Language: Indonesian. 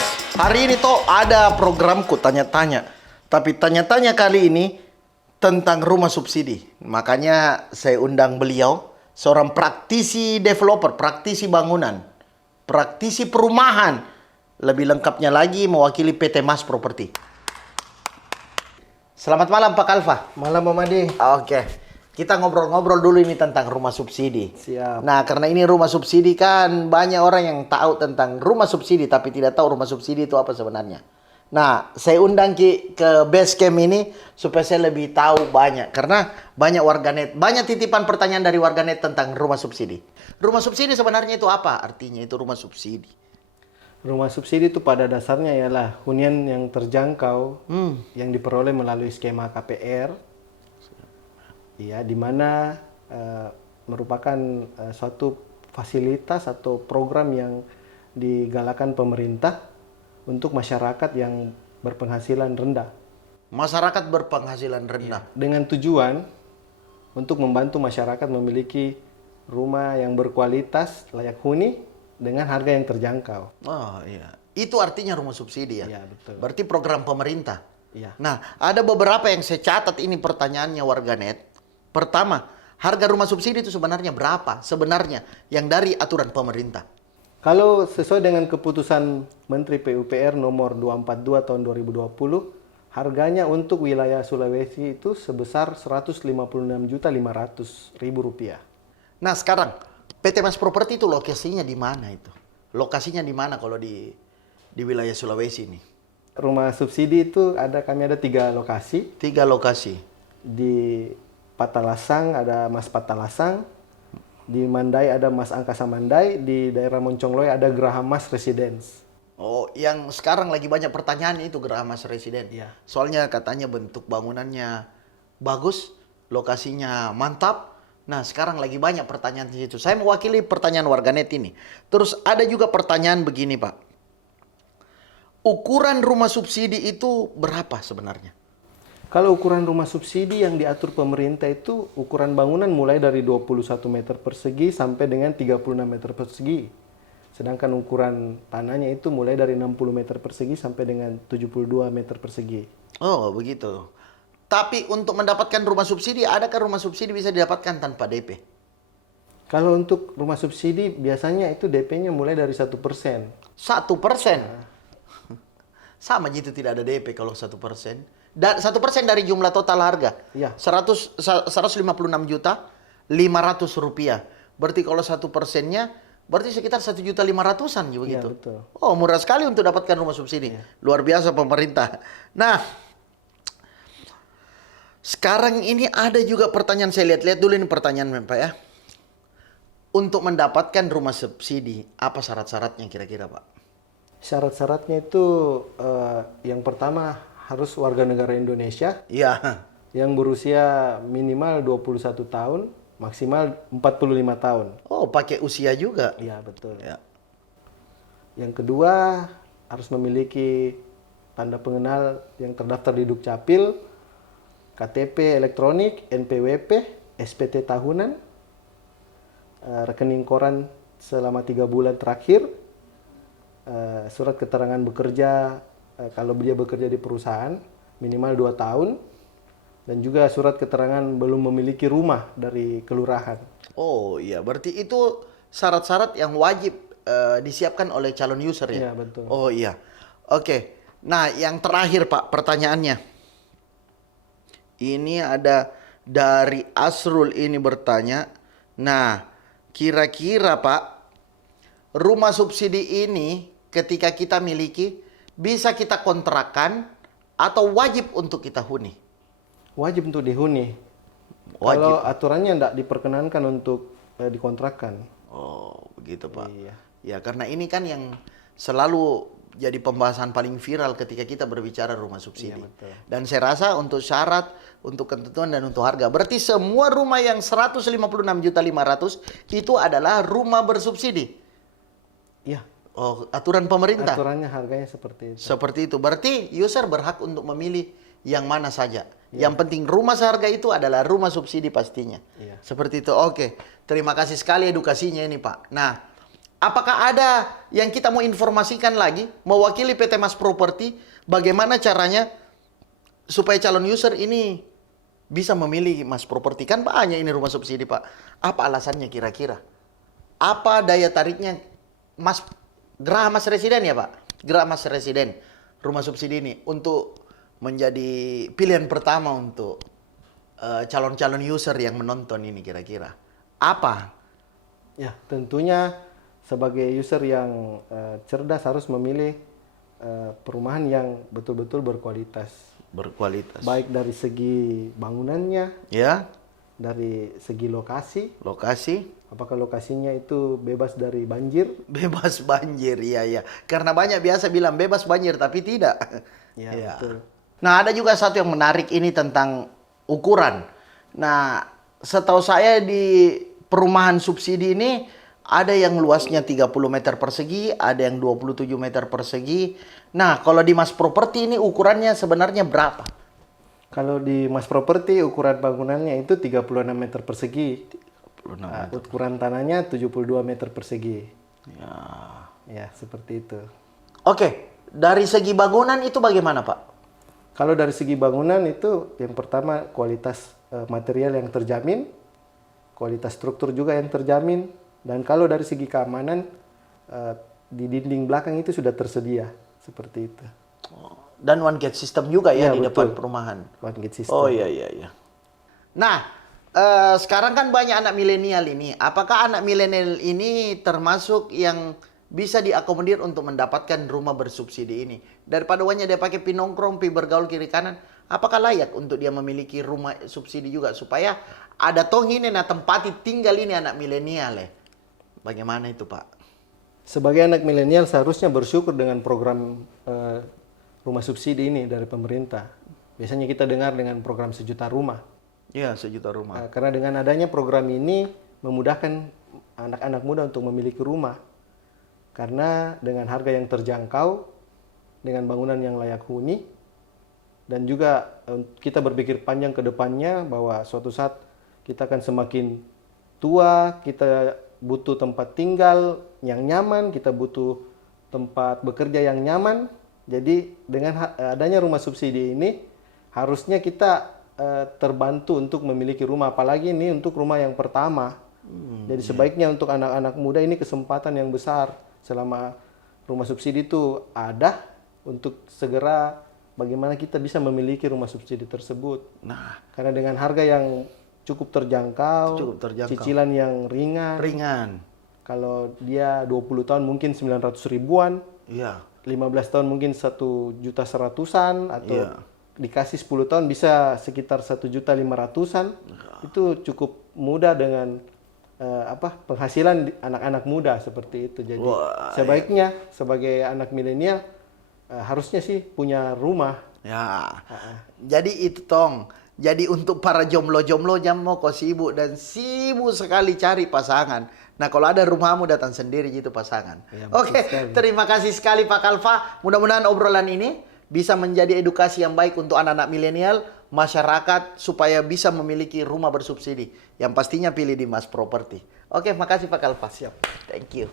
Yes, hari ini toh ada programku tanya-tanya. Tapi tanya-tanya kali ini tentang rumah subsidi. Makanya saya undang beliau, seorang praktisi developer, praktisi bangunan, praktisi perumahan. Lebih lengkapnya lagi mewakili PT Mas Properti. Selamat malam Pak Kalfa. Malam Om Adi. Oke, kita ngobrol-ngobrol dulu ini tentang rumah subsidi. Siap. Nah, karena ini rumah subsidi kan banyak orang yang tahu tentang rumah subsidi tapi tidak tahu rumah subsidi itu apa sebenarnya. Nah, saya undang ke base camp ini supaya saya lebih tahu banyak. Karena banyak warganet, banyak titipan pertanyaan dari warganet tentang rumah subsidi. Rumah subsidi sebenarnya itu apa? Artinya itu rumah subsidi. Rumah subsidi itu pada dasarnya ialah hunian yang terjangkau yang diperoleh melalui skema KPR. Ya, di mana merupakan suatu fasilitas atau program yang digalakan pemerintah untuk masyarakat yang berpenghasilan rendah. Masyarakat berpenghasilan rendah. Dengan tujuan untuk membantu masyarakat memiliki rumah yang berkualitas, layak huni, dengan harga yang terjangkau. Oh iya, itu artinya rumah subsidi ya? Iya, betul. Berarti program pemerintah? Iya. Nah, ada beberapa yang saya catat ini pertanyaannya warganet. Pertama, harga rumah subsidi itu sebenarnya berapa? Sebenarnya yang dari aturan pemerintah. Kalau sesuai dengan keputusan Menteri PUPR nomor 242 tahun 2020, harganya untuk wilayah Sulawesi itu sebesar Rp156.500.000. Nah, sekarang PT Mas Properti itu lokasinya di mana itu? Lokasinya di mana kalau di wilayah Sulawesi ini? Rumah subsidi itu kami ada 3 lokasi. 3 lokasi. Di Patalasang ada Mas Patalasang, di Mandai ada Mas Angkasa Mandai, di daerah Moncongloy ada Geraha Mas Residence. Oh, yang sekarang lagi banyak pertanyaan itu Geraha Mas Residen. Iya. Soalnya katanya bentuk bangunannya bagus, lokasinya mantap. Nah, sekarang lagi banyak pertanyaan di situ. Saya mewakili pertanyaan warganet ini. Terus ada juga pertanyaan begini, Pak. Ukuran rumah subsidi itu berapa sebenarnya? Kalau ukuran rumah subsidi yang diatur pemerintah itu ukuran bangunan mulai dari 21 meter persegi sampai dengan 36 meter persegi. Sedangkan ukuran tanahnya itu mulai dari 60 meter persegi sampai dengan 72 meter persegi. Oh, begitu. Tapi untuk mendapatkan rumah subsidi, adakah rumah subsidi bisa didapatkan tanpa DP? Kalau untuk rumah subsidi biasanya itu DP-nya mulai dari 1%. 1%? Sama gitu tidak ada DP kalau 1%. Dan 1% dari jumlah total harga. Iya. 156.500.000 rupiah. Berarti kalau 1%-nya berarti sekitar 1.500.000-an juga Iya, gitu. betul. Oh, murah sekali untuk dapatkan rumah subsidi. Luar biasa pemerintah. Nah, sekarang ini ada juga pertanyaan, saya lihat-lihat dulu ini pertanyaan Pak ya. Untuk mendapatkan rumah subsidi, apa syarat-syaratnya kira-kira Pak? Syarat-syaratnya itu yang pertama harus warga negara Indonesia Iya. yang berusia minimal 21 tahun, maksimal 45 tahun. Oh, pakai usia juga. Iya, betul. Ya. Yang kedua harus memiliki tanda pengenal yang terdaftar di Dukcapil, KTP elektronik, NPWP, SPT tahunan, rekening koran selama 3 bulan terakhir, surat keterangan bekerja kalau dia bekerja di perusahaan minimal 2 tahun, dan juga surat keterangan belum memiliki rumah dari kelurahan. Oh iya, berarti itu syarat-syarat yang wajib disiapkan oleh calon user ya? Iya, betul. Oh iya. Oke. Nah, yang terakhir Pak, pertanyaannya. Ini ada dari Asrul ini bertanya. Nah, kira-kira Pak, rumah subsidi ini ketika kita miliki, bisa kita kontrakkan atau wajib untuk kita huni? Wajib untuk dihuni. Wajib. Kalau aturannya tidak diperkenankan untuk dikontrakkan. Oh, begitu Pak. Iya. Ya, karena ini kan yang selalu jadi pembahasan paling viral ketika kita berbicara rumah subsidi. Iya, betul. Dan saya rasa untuk syarat, untuk ketentuan dan untuk harga, berarti semua rumah yang 156.500.000 itu adalah rumah bersubsidi. Iya. Oh, aturan pemerintah. Aturannya harganya seperti itu. Seperti itu. Berarti user berhak untuk memilih yang mana saja. Yang penting rumah seharga itu adalah rumah subsidi pastinya. Iya. Seperti itu. Oke. Terima kasih sekali edukasinya ini, Pak. Nah, apakah ada yang kita mau informasikan lagi, mewakili PT Mas Property, bagaimana caranya supaya calon user ini bisa memilih Mas Property? Kan banyak ini rumah subsidi, Pak. Apa alasannya kira-kira? Apa daya tariknya Geraha Mas Residen ya, Pak? Geraha Mas Residen, rumah subsidi ini untuk menjadi pilihan pertama untuk calon-calon user yang menonton ini kira-kira. Apa? Ya, tentunya sebagai user yang cerdas harus memilih perumahan yang betul-betul berkualitas. Berkualitas. Baik dari segi bangunannya, Ya, dari segi lokasi, lokasi. apakah lokasinya itu bebas dari banjir? Bebas banjir, iya iya. Karena banyak biasa bilang bebas banjir, tapi tidak. Ya, Iya. betul. Nah, ada juga satu yang menarik ini tentang ukuran. Nah, setahu saya di perumahan subsidi ini ada yang luasnya 30 meter persegi, ada yang 27 meter persegi. Nah, kalau di Mas Property ini ukurannya sebenarnya berapa? Kalau di Mas Property ukuran bangunannya itu 36 meter persegi. 36 Nah, ukuran tanahnya 72 meter persegi. Ya. Ya, seperti itu. Oke, dari segi bangunan itu bagaimana, Pak? Kalau dari segi bangunan itu yang pertama kualitas material yang terjamin, kualitas struktur juga yang terjamin, dan kalau dari segi keamanan di dinding belakang itu sudah tersedia seperti itu. Dan one gate system juga ya, Iya, di depan betul. perumahan. One gate system. Oh iya iya iya. Nah, sekarang kan banyak anak milenial ini. Apakah anak milenial ini termasuk yang bisa diakomodir untuk mendapatkan rumah bersubsidi ini? Daripada uangnya dia pakai pinongkrong, pi bergaul kiri kanan, apakah layak untuk dia memiliki rumah subsidi juga supaya ada tong ini nah tempati tinggal ini anak milenial ya? Bagaimana itu, Pak? Sebagai anak milenial seharusnya bersyukur dengan program rumah subsidi ini dari pemerintah. Biasanya kita dengar dengan program 1 juta rumah. Ya, 1 juta rumah. Karena dengan adanya program ini memudahkan anak-anak muda untuk memiliki rumah. Karena dengan harga yang terjangkau, dengan bangunan yang layak huni, dan juga kita berpikir panjang ke depannya bahwa suatu saat kita akan semakin tua, kita butuh tempat tinggal yang nyaman, kita butuh tempat bekerja yang nyaman. Jadi dengan adanya rumah subsidi ini, harusnya kita terbantu untuk memiliki rumah, apalagi ini untuk rumah yang pertama. Jadi sebaiknya untuk anak-anak muda ini kesempatan yang besar selama rumah subsidi itu ada untuk segera bagaimana kita bisa memiliki rumah subsidi tersebut. Nah, Karena dengan harga yang cukup terjangkau, cicilan yang ringan. ringan. Kalau dia 20 tahun mungkin 900 ribuan, Iya. 15 tahun mungkin 1.100.000-an, atau Iya. dikasih 10 tahun bisa sekitar 1.500.000-an. Itu cukup mudah dengan penghasilan anak-anak muda seperti itu. Jadi Wah, sebaiknya sebagai anak milenial harusnya sih punya rumah. Ya. Jadi itu tong. Jadi untuk para jomblo-jomblo jam mau kau sibuk dan sibuk sekali cari pasangan. Nah, kalau ada rumahmu datang sendiri gitu pasangan. Ya, betul Oke, sekali. terima kasih sekali Pak Kalfa. Mudah-mudahan obrolan ini bisa menjadi edukasi yang baik untuk anak-anak milenial, masyarakat supaya bisa memiliki rumah bersubsidi. Yang pastinya pilih di Mas Property. Oke, makasih Pak Kalfa. Siap. Thank you.